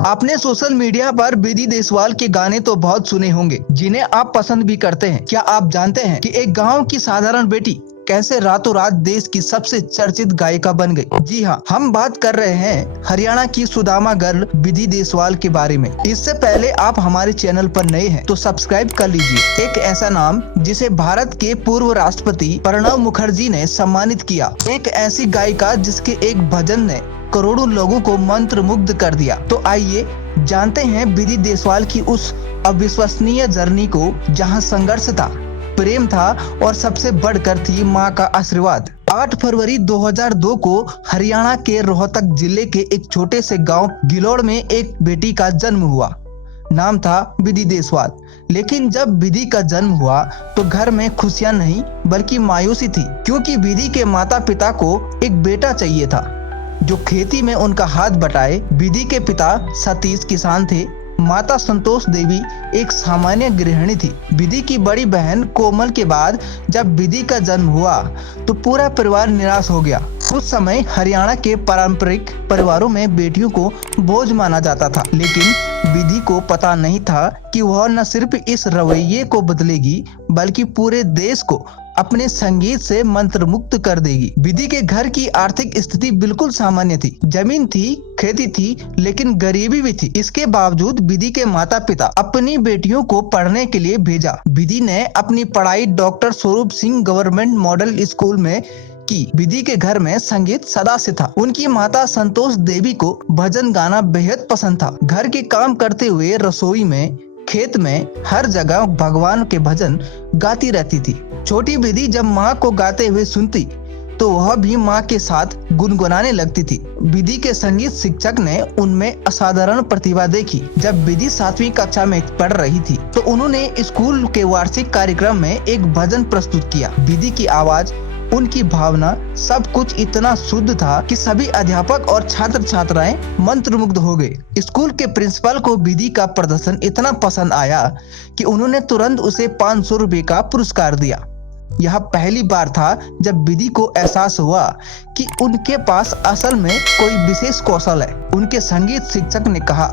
आपने social media पर विधि देशवाल के गाने तो बहुत सुने होंगे, जिन्हें आप पसंद भी करते हैं। क्या आप जानते हैं कि एक गांव की साधारण बेटी कैसे रातों रात देश की सबसे चर्चित गायिका बन गई? जी हाँ, हम बात कर रहे हैं हरियाणा की सुदामा गर्ल विधि देशवाल के बारे में। इससे पहले आप हमारे चैनल पर नए हैं तो सब्सक्राइब कर लीजिए। एक ऐसा नाम जिसे भारत के पूर्व राष्ट्रपति प्रणब मुखर्जी ने सम्मानित किया, एक ऐसी गायिका जिसके एक भजन ने करोड़ों लोगों को मंत्र मुग्ध कर दिया। तो आइए जानते हैं विधि देशवाल की उस अविश्वसनीय जर्नी को, जहां संघर्ष था, प्रेम था और सबसे बढ़कर थी मां का आशीर्वाद। 8 फरवरी 2002 को हरियाणा के रोहतक जिले के एक छोटे से गांव गिलोड़ में एक बेटी का जन्म हुआ। नाम था विधि देशवाल। लेकिन जब विधि का जन्म हुआ तो घर में खुशियां नहीं बल्कि मायूसी थी, क्योंकि विधि के माता पिता को एक बेटा चाहिए था जो खेती में उनका हाथ बटाए। विधि के पिता सतीश किसान थे, माता संतोष देवी एक सामान्य गृहिणी थी। विधि की बड़ी बहन कोमल के बाद जब विधि का जन्म हुआ तो पूरा परिवार निराश हो गया। उस समय हरियाणा के पारंपरिक परिवारों में बेटियों को बोझ माना जाता था, लेकिन विधि को पता नहीं था कि वह न सिर्फ इस रवैये को बदलेगी बल्कि पूरे देश को अपने संगीत से मंत्र मुक्त कर देगी। विधि के घर की आर्थिक स्थिति बिल्कुल सामान्य थी। जमीन थी, खेती थी, लेकिन गरीबी भी थी। इसके बावजूद विधि के माता पिता अपनी बेटियों को पढ़ने के लिए भेजा। विधि ने अपनी पढ़ाई doctor Swaroop Singh government model school में की। विधि के घर में संगीत सदा से था। उनकी माता संतोष देवी को भजन गाना बेहद पसंद था। घर के काम करते हुए रसोई में, खेत में, हर जगह भगवान के भजन गाती रहती थी। छोटी विधि जब माँ को गाते हुए सुनती तो वह भी माँ के साथ गुनगुनाने लगती थी। विधि के संगीत शिक्षक ने उनमें असाधारण प्रतिभा देखी। जब विधि 7वीं कक्षा में पढ़ रही थी तो उन्होंने स्कूल के वार्षिक कार्यक्रम में एक भजन प्रस्तुत किया। विधि की आवाज, उनकी भावना, सब कुछ इतना शुद्ध था कि सभी अध्यापक और छात्र छात्राएं मंत्रमुग्ध हो गए। स्कूल के प्रिंसिपल को विधि का प्रदर्शन इतना पसंद आया कि उन्होंने तुरंत उसे 500 रुपए का पुरस्कार दिया। यह पहली बार था जब विधि को एहसास हुआ कि उनके पास असल में कोई विशेष कौशल है। उनके संगीत शिक्षक ने कहा,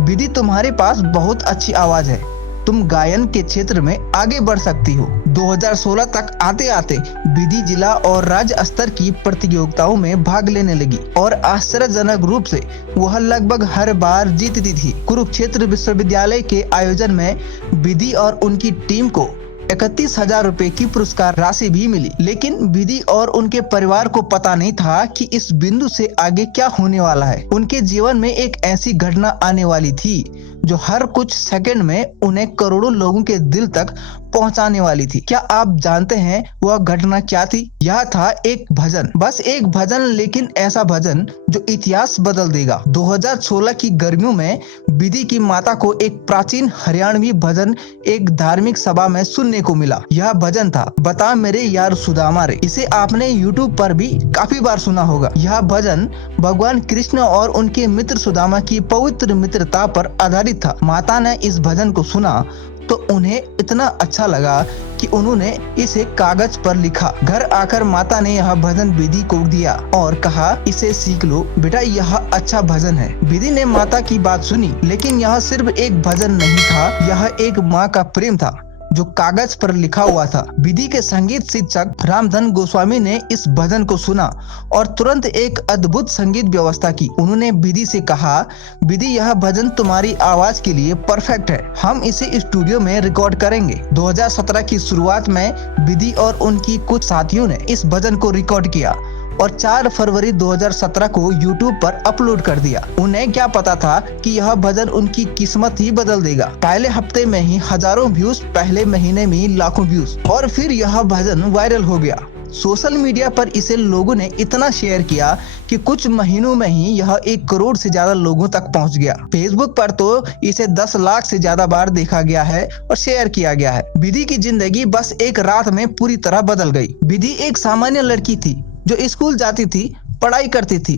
विधि तुम्हारे पास बहुत अच्छी आवाज है, तुम गायन के क्षेत्र में आगे बढ़ सकती हो। 2016 तक आते आते विधि जिला और राज्य स्तर की प्रतियोगिताओं में भाग लेने लगी और आश्चर्यजनक रूप से वह लगभग हर बार जीतती थी। कुरुक्षेत्र विश्वविद्यालय के आयोजन में विधि और उनकी टीम को 31,000 रुपए की पुरस्कार राशि भी मिली। लेकिन विधि और उनके परिवार को पता नहीं था कि इस बिंदु से आगे क्या होने वाला है। उनके जीवन में एक ऐसी घटना आने वाली थी जो हर कुछ सेकंड में उन्हें करोड़ों लोगों के दिल तक पहुंचाने वाली थी। क्या आप जानते हैं वह घटना क्या थी? यह था एक भजन, बस एक भजन, लेकिन ऐसा भजन जो इतिहास बदल देगा। 2016 की गर्मियों में विधि की माता को एक प्राचीन हरियाणवी भजन एक धार्मिक सभा में सुनने को मिला। यह भजन था, बता मेरे यार सुदामा रे। इसे आपने YouTube पर भी काफी बार सुना होगा। यह भजन भगवान कृष्ण और उनके मित्र सुदामा की पवित्र मित्रता पर आधारित था। माता ने इस भजन को सुना तो उन्हें इतना अच्छा लगा कि उन्होंने इसे कागज पर लिखा। घर आकर माता ने यह भजन विधि को दिया और कहा, इसे सीख लो बेटा, यह अच्छा भजन है। विधि ने माता की बात सुनी, लेकिन यह सिर्फ एक भजन नहीं था, यह एक माँ का प्रेम था जो कागज पर लिखा हुआ था। विधि के संगीत शिक्षक रामधन गोस्वामी ने इस भजन को सुना और तुरंत एक अद्भुत संगीत व्यवस्था की। उन्होंने विधि से कहा, विधि यह भजन तुम्हारी आवाज के लिए परफेक्ट है, हम इसे स्टूडियो में रिकॉर्ड करेंगे। 2017 की शुरुआत में विधि और उनकी कुछ साथियों ने इस भजन को रिकॉर्ड किया और 4 फरवरी 2017 को YouTube पर अपलोड कर दिया। उन्हें क्या पता था कि यह भजन उनकी किस्मत ही बदल देगा। पहले हफ्ते में ही हजारों व्यूज, पहले महीने में ही लाखों व्यूज, और फिर यह भजन वायरल हो गया। सोशल मीडिया पर इसे लोगों ने इतना शेयर किया कि कुछ महीनों में ही यह 1 करोड़ से ज्यादा लोगों तक पहुंच गया। फेसबुक पर तो इसे 10 लाख से ज्यादा बार देखा गया है और शेयर किया गया है। विधि की जिंदगी बस एक रात में पूरी तरह बदल गई। विधि एक सामान्य लड़की थी जो स्कूल जाती थी, पढ़ाई करती थी,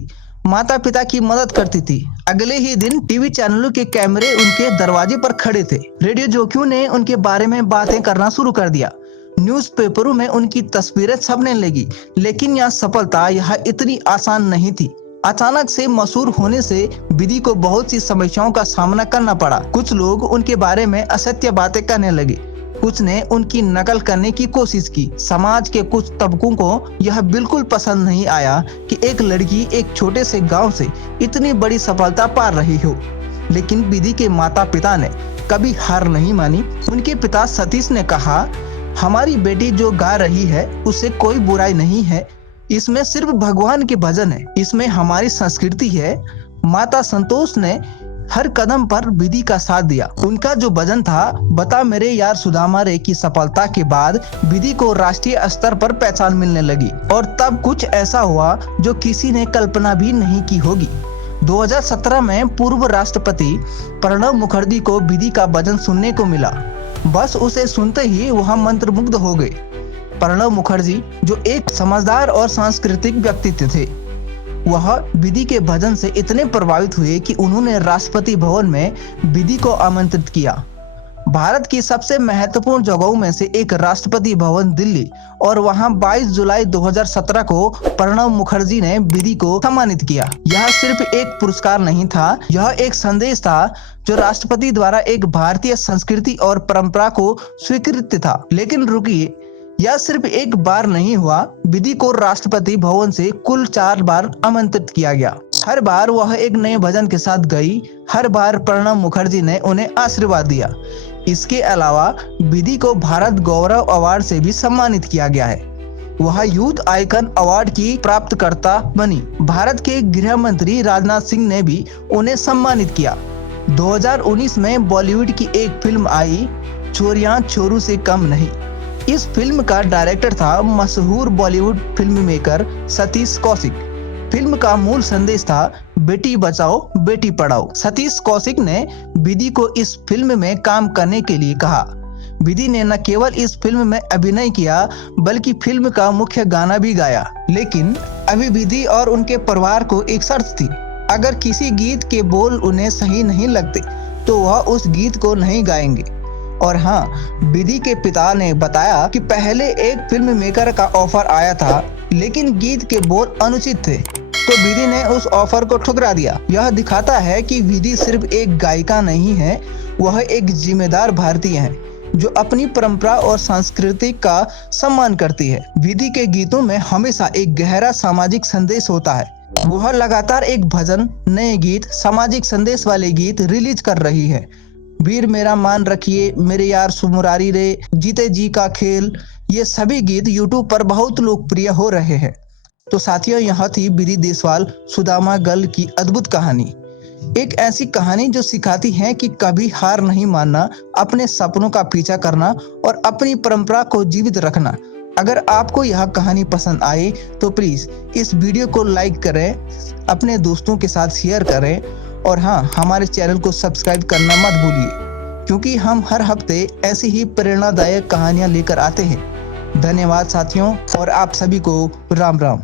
माता पिता की मदद करती थी। अगले ही दिन टीवी चैनलों के कैमरे उनके दरवाजे पर खड़े थे। रेडियो जॉकियों ने उनके बारे में बातें करना शुरू कर दिया। न्यूज़पेपरों में उनकी तस्वीरें छपने लगी। लेकिन यह सफलता यह इतनी आसान नहीं थी। अचानक से मशहूर होने से विधि को बहुत सी समस्याओं का सामना करना पड़ा। कुछ लोग उनके बारे में असत्य बातें करने लगे, कुछ ने उनकी नकल करने की कोशिश की। समाज के कुछ तबकों को यह बिल्कुल पसंद नहीं आया कि एक लड़की एक छोटे से गांव से इतनी बड़ी सफलता पा रही हो। लेकिन विधि के माता पिता ने कभी हार नहीं मानी। उनके पिता सतीश ने कहा, हमारी बेटी जो गा रही है उससे कोई बुराई नहीं है, इसमें सिर्फ भगवान के भजन है, इसमें हमारी संस्कृति है। माता संतोष ने हर कदम पर विधि का साथ दिया। उनका जो भजन था, बता मेरे यार सुदामा रे, की सफलता के बाद विधि को राष्ट्रीय स्तर पर पहचान मिलने लगी। और तब कुछ ऐसा हुआ जो किसी ने कल्पना भी नहीं की होगी। 2017 में पूर्व राष्ट्रपति प्रणब मुखर्जी को विधि का भजन सुनने को मिला। बस उसे सुनते ही वह मंत्रमुग्ध हो गए। प्रणब मुखर्जी जो एक समझदार और सांस्कृतिक व्यक्तित्व थे, वह विधि के भजन से इतने प्रभावित हुए कि उन्होंने राष्ट्रपति भवन में विधि को आमंत्रित किया। भारत की सबसे महत्वपूर्ण जगहों में से एक राष्ट्रपति भवन दिल्ली, और वहां 22 जुलाई 2017 को प्रणब मुखर्जी ने विधि को सम्मानित किया। यह सिर्फ एक पुरस्कार नहीं था, यह एक संदेश था जो राष्ट्रपति द्वारा एक भारतीय संस्कृति और परंपरा को स्वीकृत था। लेकिन रुकिए, यह सिर्फ एक बार नहीं हुआ। विधि को राष्ट्रपति भवन से कुल 4 बार आमंत्रित किया गया। हर बार वह एक नए भजन के साथ गई। हर बार प्रणब मुखर्जी ने उन्हें आशीर्वाद दिया। इसके अलावा विधि को भारत गौरव अवार्ड से भी सम्मानित किया गया है। वह यूथ आइकन अवार्ड की प्राप्तकर्ता बनी। भारत के गृह मंत्री राजनाथ सिंह ने भी उन्हें सम्मानित किया। 2019 में बॉलीवुड की एक फिल्म आई, चोरियां चोरू से कम नहीं। इस फिल्म का डायरेक्टर था मशहूर Bollywood film maker Satish Kaushik. Film का मूल संदेश था बेटी बचाओ बेटी पढ़ाओ। सतीश कौशिक ने विधि को इस फिल्म में काम करने के लिए कहा। विधि ने न केवल इस फिल्म में अभिनय किया बल्कि फिल्म का मुख्य गाना भी गाया। लेकिन अभी विधि और उनके परिवार को एक शर्त थी, अगर किसी गीत के बोल उन्हें सही नहीं लगते तो वह उस गीत को नहीं गाएंगे। और हाँ, विधि के पिता ने बताया कि पहले एक फिल्म मेकर का ऑफर आया था, लेकिन गीत के बोल अनुचित थे, तो विधि ने उस ऑफर को ठुकरा दिया। यह दिखाता है कि विधि सिर्फ एक गायिका नहीं है, वह एक जिम्मेदार भारतीय है जो अपनी परंपरा और संस्कृति का सम्मान करती है। विधि के गीतों में हमेशा एक गहरा सामाजिक संदेश होता है। वह लगातार एक भजन, नए गीत, सामाजिक संदेश वाले गीत रिलीज कर रही है। वीर मेरा मान रखिए, मेरे यार सुमुरारी रे, जीते जी का खेल, ये सभी गीत यूट्यूब पर बहुत लोकप्रिय हो रहे हैं। तो साथियों, यह थी विधि देसवाल सुदामा गर्ल की अद्भुत कहानी। एक ऐसी कहानी जो सिखाती है कि कभी हार नहीं मानना, अपने सपनों का पीछा करना और अपनी परंपरा को जीवित रखना। अगर आपको यह कहानी पसंद आई तो प्लीज इस वीडियो को लाइक करें, अपने दोस्तों के साथ शेयर करें, और हाँ, हमारे चैनल को सब्सक्राइब करना मत भूलिए, क्योंकि हम हर हफ्ते ऐसी ही प्रेरणादायक कहानियां लेकर आते हैं। धन्यवाद साथियों, और आप सभी को राम राम।